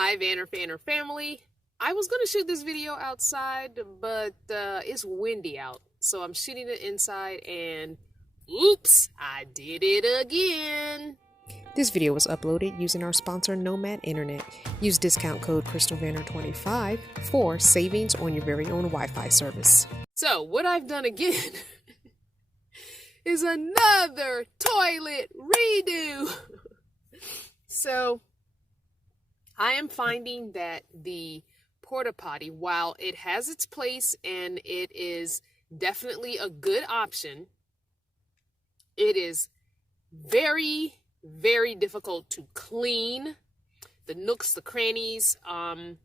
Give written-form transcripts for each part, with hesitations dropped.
Hi Vanner family. I was going to shoot this video outside, but it's windy out. So I'm shooting it inside and oops, I did it again. This video was uploaded using our sponsor Nomad Internet. Use discount code CrystalVanner25 for savings on your very own Wi-Fi service. So what I've done again is another toilet redo. So I am finding that the porta potty, while it has its place and it is definitely a good option, it is very difficult to clean. The nooks, the crannies. I'm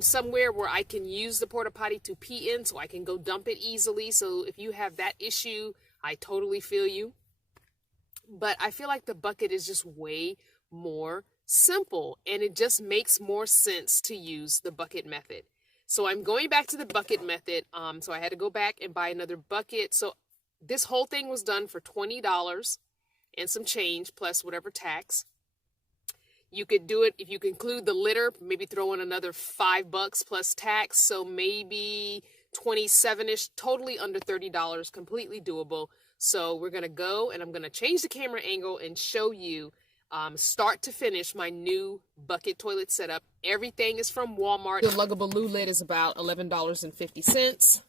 somewhere where I can use the porta potty to pee in, so I can go dump it easily. So if you have that issue, I totally feel you. But I feel like the bucket is just way more simple, and it just makes more sense to use the bucket method. So I'm going back to the bucket method. So I had to go back and buy another bucket. So this whole thing was done for $20 and some change plus whatever tax. You could do it if you include the litter, maybe throw in another $5 plus tax. So maybe 27-ish, totally under $30, completely doable. So we're going to go and I'm going to change the camera angle and show you start to finish my new bucket toilet setup. Everything is from Walmart. The luggable lid is about $11.50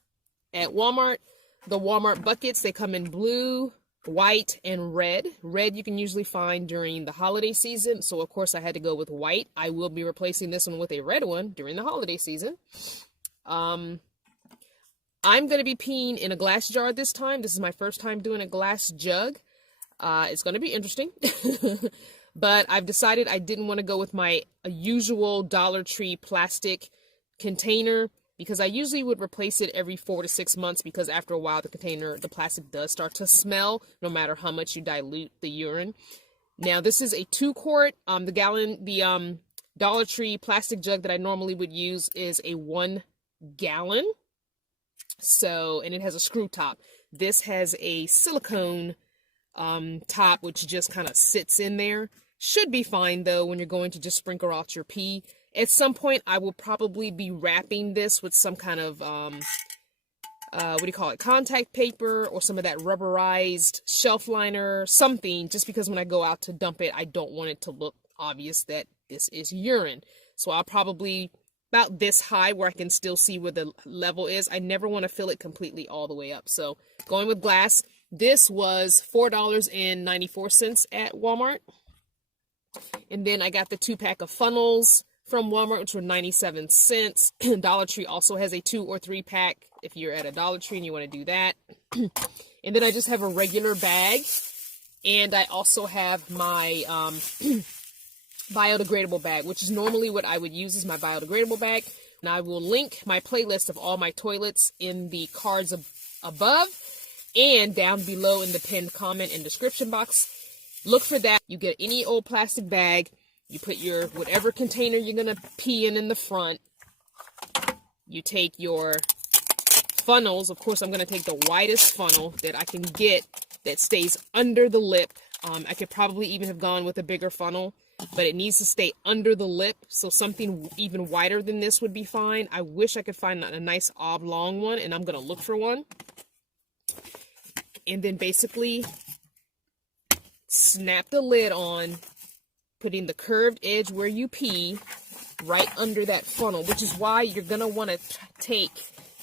at Walmart. The Walmart buckets, they come in blue, white, and red. Red you can usually find during the holiday season, so of course I had to go with white. I will be replacing this one with a red one during the holiday season. I'm going to be peeing in a glass jar this time. This is my first time doing a glass jug. It's going to be interesting. But I've decided I didn't want to go with my usual Dollar Tree plastic container, because I usually would replace it every 4 to 6 months, because after a while the plastic does start to smell no matter how much you dilute the urine. Now this is a 2-quart. The Dollar Tree plastic jug that I normally would use is a 1 gallon. So, and it has a screw top. This has a silicone top, which just kind of sits in there. Should be fine though when you're going to just sprinkle out your pee. At some point I will probably be wrapping this with some kind of contact paper or some of that rubberized shelf liner, something, just because when I go out to dump it I don't want it to look obvious that this is urine. So I'll probably about this high where I can still see where the level is. I never want to fill it completely all the way up. So going with glass. This was $4.94 at Walmart. And then I got the 2-pack of funnels from Walmart, which were 97 cents. Dollar Tree also has a 2 or 3-pack if you're at a Dollar Tree and you want to do that. And then I just have a regular bag. And I also have my biodegradable bag, which is normally what I would use as my biodegradable bag. And I will link my playlist of all my toilets in the cards above and down below in the pinned comment and description box. Look for that. You get any old plastic bag. You put your whatever container you're going to pee in the front. You take your funnels. Of course, I'm going to take the widest funnel that I can get that stays under the lip. I could probably even have gone with a bigger funnel, but it needs to stay under the lip. So something even wider than this would be fine. I wish I could find a nice oblong one, and I'm going to look for one. And then basically snap the lid on, putting the curved edge where you pee right under that funnel, which is why you're going to want to take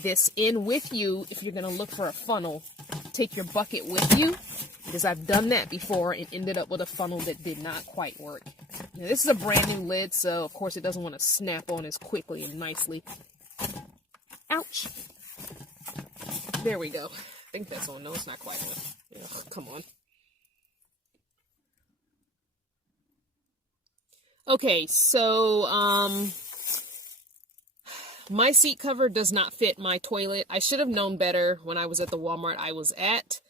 this in with you. If you're going to look for a funnel, take your bucket with you, because I've done that before and ended up with a funnel that did not quite work. Now, this is a brand new lid, so of course it doesn't want to snap on as quickly and nicely. Ouch. There we go. I think that's on. No, it's not quite on. Yeah, come on. Okay, so my seat cover does not fit my toilet. I should have known better when I was at the Walmart I was at,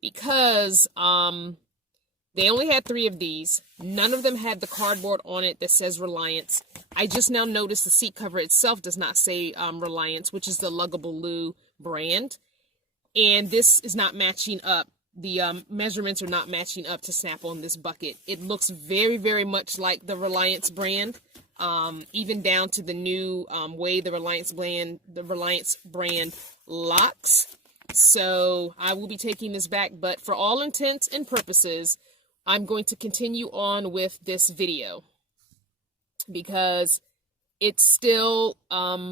because they only had 3 of these. None of them had the cardboard on it that says Reliance. I just now noticed the seat cover itself does not say Reliance, which is the Luggable Loo brand. And this is not matching up. The measurements are not matching up to snap on this bucket. It looks very much like the Reliance brand. even down to the new way the Reliance brand locks. So I will be taking this back, but for all intents and purposes, I'm going to continue on with this video because it's still the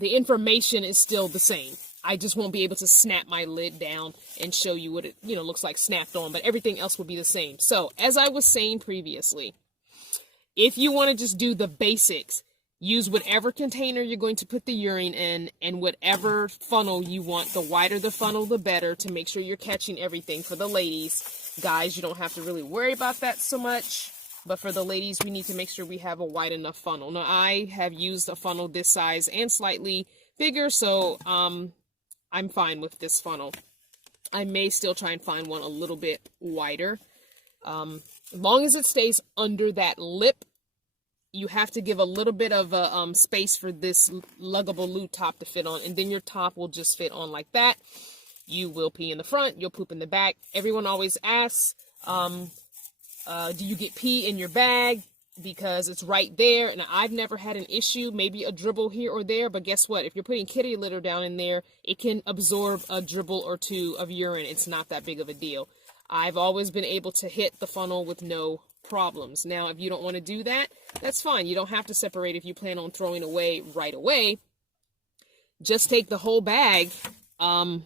information is still the same. I just won't be able to snap my lid down and show you what it, looks like snapped on, but everything else will be the same. So as I was saying previously, if you want to just do the basics, use whatever container you're going to put the urine in and whatever funnel you want. The wider the funnel, the better, to make sure you're catching everything. For the ladies, guys, you don't have to really worry about that so much. But for the ladies, we need to make sure we have a wide enough funnel. Now, I have used a funnel this size and slightly bigger, so I'm fine with this funnel. I may still try and find one a little bit wider. As long as it stays under that lip, you have to give a little bit of a space for this luggable loo top to fit on, and then your top will just fit on like that. You will pee in the front, you'll poop in the back. Everyone always asks, do you get pee in your bag? Because it's right there, and I've never had an issue, maybe a dribble here or there, but guess what? If you're putting kitty litter down in there, it can absorb a dribble or two of urine. It's not that big of a deal. I've always been able to hit the funnel with no problems. Now, if you don't want to do that, that's fine. You don't have to separate if you plan on throwing away right away. Just take the whole bag, you know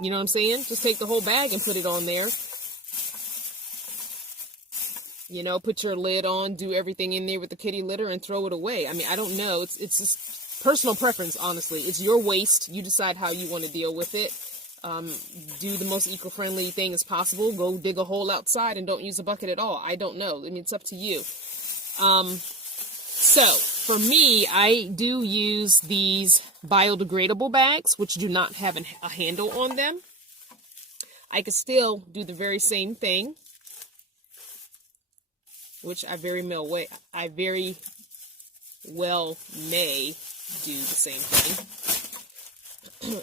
what I'm saying? Just take the whole bag and put it on there. Put your lid on, do everything in there with the kitty litter and throw it away. I mean, I don't know. It's just personal preference, honestly. It's your waste. You decide how you want to deal with it. Do the most eco-friendly thing as possible. Go dig a hole outside and don't use a bucket at all. I don't know. I mean, it's up to you. So for me, I do use these biodegradable bags, which do not have a handle on them. I could still do the very same thing, which I very well may do the same thing.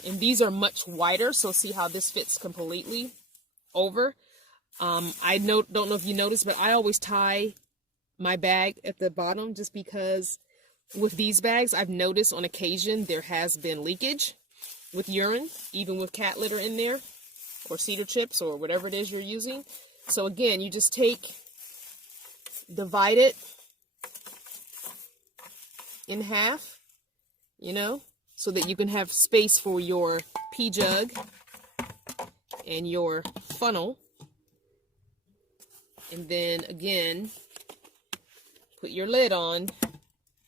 And these are much wider, so see how this fits completely over. I don't know if you noticed, but I always tie my bag at the bottom just because with these bags, I've noticed on occasion there has been leakage with urine, even with cat litter in there, or cedar chips, or whatever it is you're using. So again, you just divide it in half, so that you can have space for your pee jug and your funnel. And then again, put your lid on,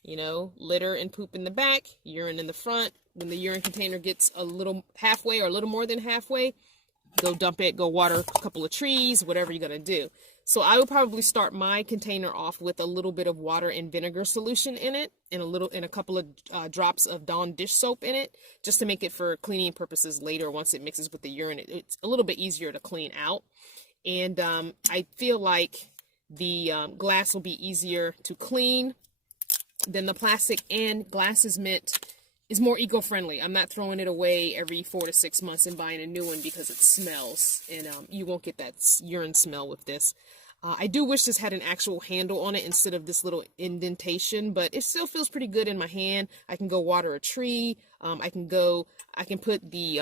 litter and poop in the back, urine in the front. When the urine container gets a little halfway or a little more than halfway, go dump it, go water a couple of trees, whatever you're going to do. So I would probably start my container off with a little bit of water and vinegar solution in it, and a couple of drops of Dawn dish soap in it, just to make it for cleaning purposes later. Once it mixes with the urine, it's a little bit easier to clean out. And I feel like the glass will be easier to clean than the plastic, and glass is more eco-friendly. I'm not throwing it away every 4 to 6 months and buying a new one because it smells, and you won't get that urine smell with this. I do wish this had an actual handle on it instead of this little indentation, but it still feels pretty good in my hand. I can go water a tree. I can put the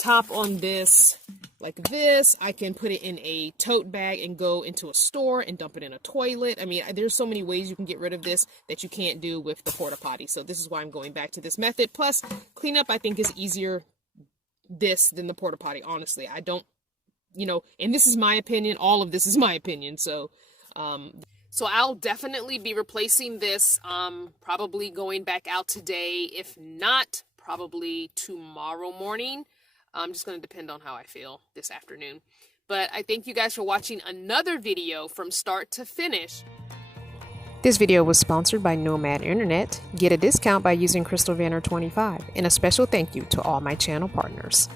top on this like this. I can put it in a tote bag and go into a store and dump it in a toilet. I mean, there's so many ways you can get rid of this that you can't do with the porta potty. So this is why I'm going back to this method. Plus, cleanup, I think, is easier than the porta potty. Honestly, I don't, and this is my opinion. All of this is my opinion. So I'll definitely be replacing this, probably going back out today. If not, probably tomorrow morning. I'm just going to depend on how I feel this afternoon. But I thank you guys for watching another video from start to finish. This video was sponsored by Nomad Internet. Get a discount by using CrystalVanner 25, and a special thank you to all my channel partners.